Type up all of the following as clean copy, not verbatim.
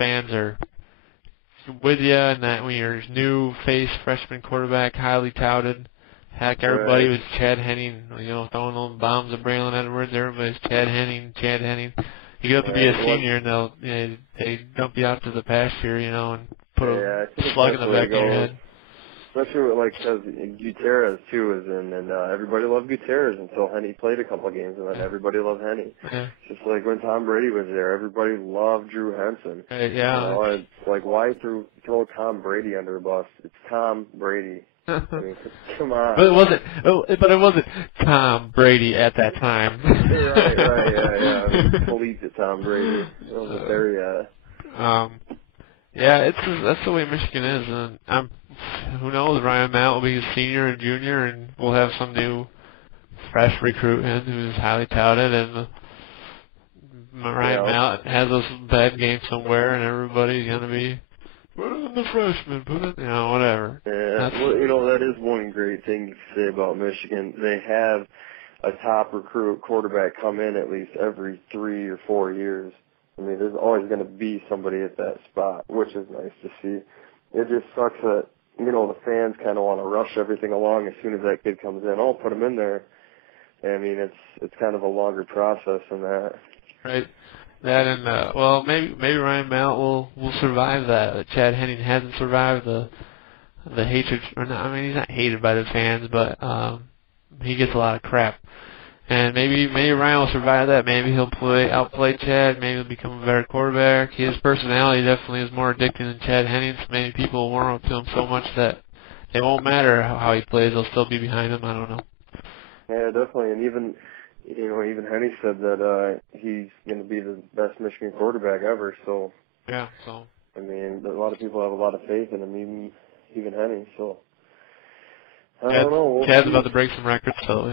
fans are with you, and that when you're new face freshman quarterback, highly touted. Heck, everybody was Chad Henning, throwing those bombs at Braylon Edwards. Everybody's Chad Henning, Chad Henning. You get up to be a senior, and they dump you out to the pasture, and put a slug in the back of your head. Especially because Gutierrez too was in, and everybody loved Gutierrez until Henny played a couple of games, and then everybody loved Henny. Yeah. Just like when Tom Brady was there, everybody loved Drew Henson. Yeah. It's like, why throw Tom Brady under a bus? It's Tom Brady. I mean, come on. But it wasn't Tom Brady at that time. right. Collegiate Tom Brady. It wasn't there yet. Yeah, that's the way Michigan is, and who knows? Ryan Mallett will be a senior and junior, and we'll have some new fresh recruit in who's highly touted, and Ryan Mallett has a bad game somewhere, and everybody's gonna be put in the freshman, whatever. Yeah, that is one great thing you can say about Michigan. They have a top recruit quarterback come in at least every 3 or 4 years. I mean, there's always going to be somebody at that spot, which is nice to see. It just sucks that, the fans kind of want to rush everything along as soon as that kid comes in. Oh, put him in there. I mean, it's kind of a longer process than that. Right. That and, maybe Ryan Mallett will survive that. Chad Henning hasn't survived the hatred, or not, I mean, he's not hated by the fans, but he gets a lot of crap. And maybe Ryan will survive that. Maybe he'll outplay Chad. Maybe he'll become a better quarterback. His personality definitely is more addicting than Chad Henning's. Maybe people will warm up to him so much that it won't matter how he plays. They'll still be behind him. I don't know. Yeah, definitely. And even Henny said that he's going to be the best Michigan quarterback ever. So yeah. So I mean, a lot of people have a lot of faith in him, even Henny. So I don't know. Chad's about to break some records, so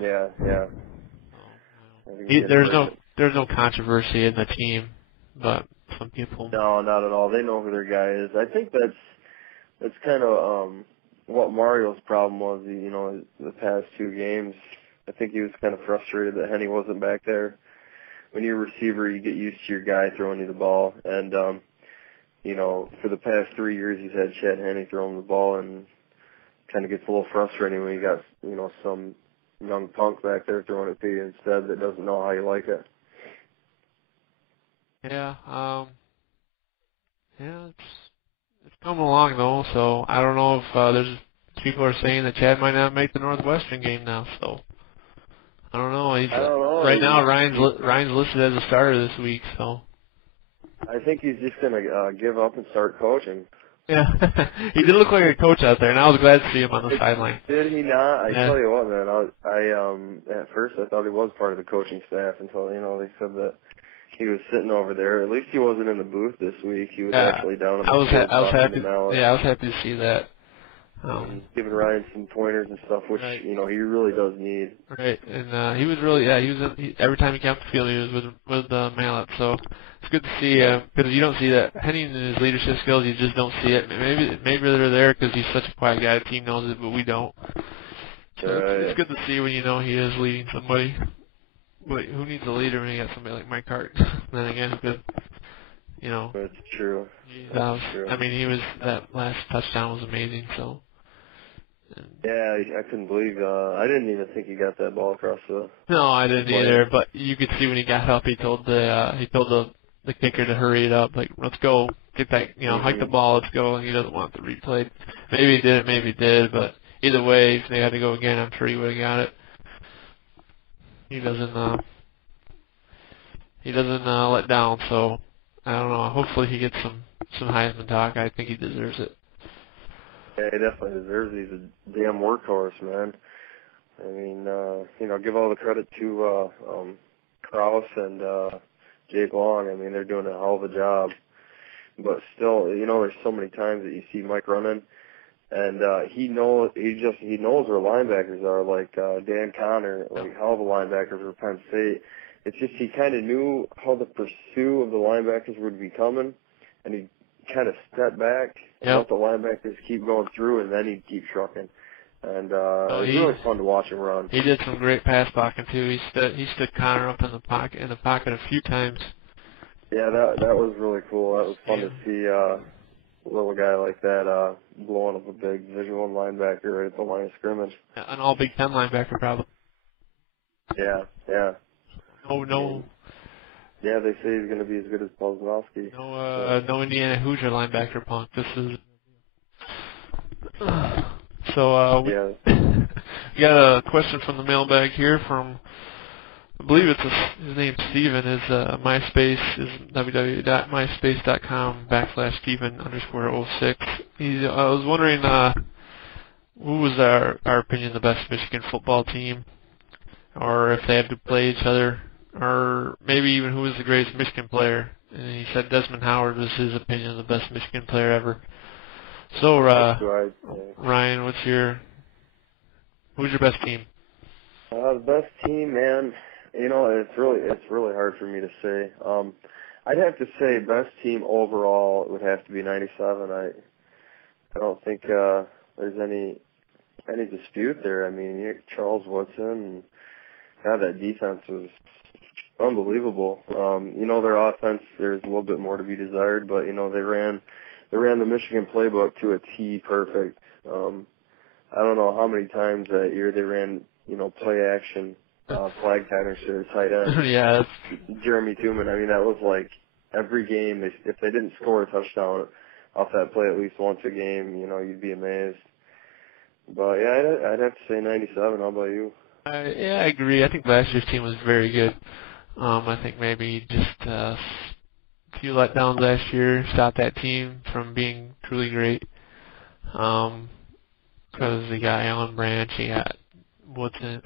Yeah. There's no controversy in the team, but some people. No, not at all. They know who their guy is. I think that's kind of what Mario's problem was. The past 2 games, I think he was kind of frustrated that Henny wasn't back there. When you're a receiver, you get used to your guy throwing you the ball, and for the past 3 years, he's had Chad Henny throwing the ball, and kind of gets a little frustrating when you got some young punk back there throwing it to you instead that doesn't know how you like it. Yeah, it's coming along though. So I don't know if there's people are saying that Chad might not make the Northwestern game now. So I don't know. I don't know. Right now, Ryan's listed as a starter this week. So I think he's just gonna give up and start coaching. Yeah, he did look like a coach out there, and I was glad to see him on the sideline. Did he not? I tell you what, man. I at first I thought he was part of the coaching staff until they said that he was sitting over there. At least he wasn't in the booth this week. He was actually down on the field. I was happy. Yeah, I was happy to see that. Giving Ryan some pointers and stuff, which he really does need. Right, and he was really every time he came off the field, he was with Mallett. So it's good to see because you don't see that Henning and his leadership skills. You just don't see it. Maybe they're there because he's such a quiet guy. The team knows it, but we don't. So it's good to see when he is leading somebody. But who needs a leader when you got somebody like Mike Hart? Then again, because That's true. That's true. I mean, that last touchdown was amazing. So. Yeah, I couldn't believe. I didn't even think he got that ball across the. No, I didn't either. But you could see when he got up, he told the kicker to hurry it up. Like, let's go, get that, hike the ball, let's go. And he doesn't want the replay. Maybe he did, maybe he did. But either way, if they had to go again, I'm sure he would have got it. He doesn't let down. So I don't know. Hopefully he gets some Heisman talk. I think he deserves it. Yeah, he definitely deserves it. He's a damn workhorse, man. I mean, give all the credit to Krause and Jake Long. I mean, they're doing a hell of a job. But still, there's so many times that you see Mike running, and he knows where linebackers are. Like Dan Connor, like hell of a linebacker for Penn State. It's just he kind of knew how the pursuit of the linebackers would be coming, and he kind of step back and let the linebackers keep going through, and then he'd keep trucking. And it was really fun to watch him run. He did some great pass blocking too. He stood Connor up in the pocket a few times. Yeah, that was really cool. That was fun to see a little guy like that blowing up a big Division I linebacker right at the line of scrimmage. An all Big Ten linebacker, probably. Yeah. No, Yeah, they say he's going to be as good as Poznowski. no Indiana Hoosier linebacker punk. This is so. Yeah. We got a question from the mailbag here from, I believe his name's Steven. His MySpace is www.myspace.com/Steven_06. I was wondering who was our opinion the best Michigan football team, or if they had to play each other, or maybe even who was the greatest Michigan player. And he said Desmond Howard was his opinion of the best Michigan player ever. So Ryan, who's your best team? The best team, man. You know, it's really hard for me to say. I'd have to say best team overall would have to be '97. I don't think there's any dispute there. I mean, Charles Woodson, and God, that defense was unbelievable. You know, their offense, there's a little bit more to be desired, but you know, they ran the Michigan playbook to a T perfect. I don't know how many times that year they ran, you know, play action, flag tanners to their tight end. Yeah. Jeremy Tooman. I mean, that was like every game. If they didn't score a touchdown off that play at least once a game, you know, you'd be amazed. But yeah, I'd have to say '97. How about you? Yeah, I agree. I think last year's team was very good. I think maybe just a few letdowns last year stopped that team from being truly great. Because they got Alan Branch, you got Woodley,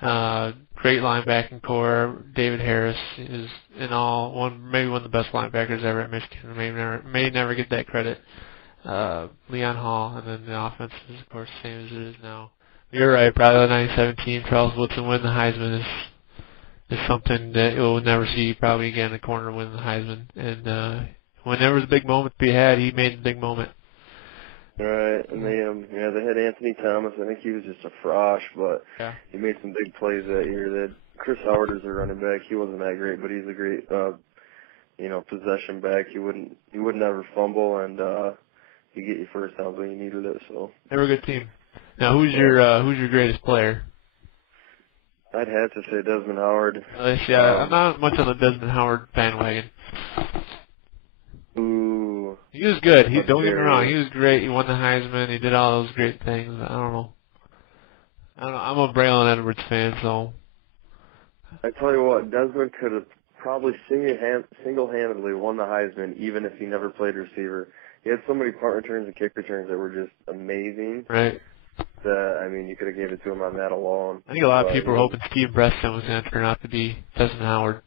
great linebacking core. David Harris is maybe one of the best linebackers ever at Michigan. May never get that credit. Leon Hall, and then the offense is of course the same as it is now. You're right, probably the '97 team. Charles Woodson win the Heisman is something that you'll never see probably again. A corner win the Heisman, and when there was a big moment to be had, he made the big moment. Right, and they had Anthony Thomas. I think he was just a frosh, but yeah, he made some big plays that year. They had Chris Howard as a running back. He wasn't that great, but he's a great possession back. He wouldn't ever fumble, and he'd get you first downs when you needed it. So they were a good team. Now, who's your greatest player? I'd have to say Desmond Howard. Yeah, I'm not much on the Desmond Howard bandwagon. Ooh. He was good. Don't get me wrong. He was great. He won the Heisman. He did all those great things. I don't know. I'm a Braylon Edwards fan, so. I tell you what, Desmond could have probably single-handedly won the Heisman, even if he never played receiver. He had so many punt returns and kick returns that were just amazing. Right. I mean, you could have gave it to him on that alone. I think a lot of people were hoping Steve Preston was going to turn out to be Desmond Howard.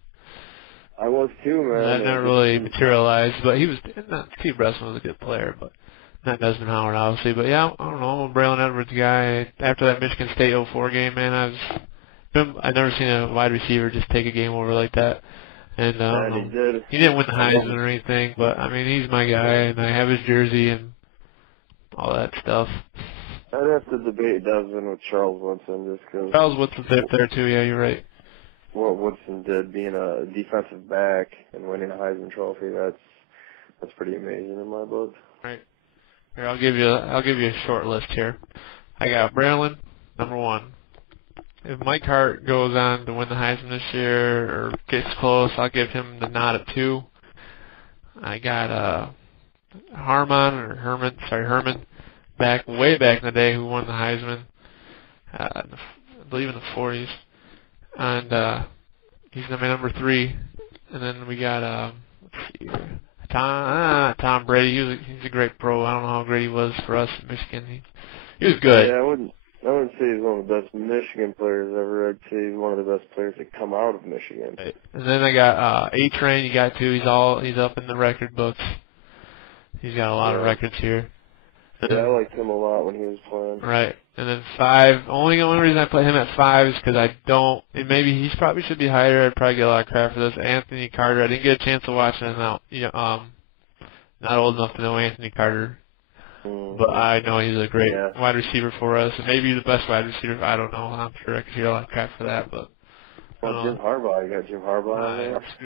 I was too, man. That never really materialized, but Steve Preston was a good player, but not Desmond Howard, obviously. But yeah, I don't know. I'm a Braylon Edwards guy. After that Michigan State 04 game, man, I've never seen a wide receiver just take a game over like that. And he didn't win the Heisman or anything, but I mean, he's my guy, and I have his jersey and all that stuff. I'd have to debate Desmond with Charles Woodson just because. Charles Woodson's there too. Yeah, you're right. What Woodson did, being a defensive back and winning a Heisman Trophy, that's pretty amazing in my book. Right. Here, I'll give you a short list here. I got Braylon, number 1. If Mike Hart goes on to win the Heisman this year or gets close, I'll give him the nod at 2. I got Herman, way back in the day, who won the Heisman, I believe in the 40s, and he's my number 3. And then we got let's see here, Tom Brady. He's a great pro. I don't know how great he was for us in Michigan. He was good. Yeah, I wouldn't say he's one of the best Michigan players ever. I'd say he's one of the best players that come out of Michigan. Right. And then I got A-Train. You got 2. He's up in the record books. He's got a lot of records here. Yeah, I liked him a lot when he was playing. Right. And then 5, only reason I play him at 5 is because and maybe he probably should be higher. I'd probably get a lot of crap for this. Anthony Carter. I didn't get a chance to watch him out. Not old enough to know Anthony Carter. But I know he's a great wide receiver for us. And maybe the best wide receiver. I don't know. I'm sure I could hear a lot of crap for that. But Jim Harbaugh. You got Jim Harbaugh on there?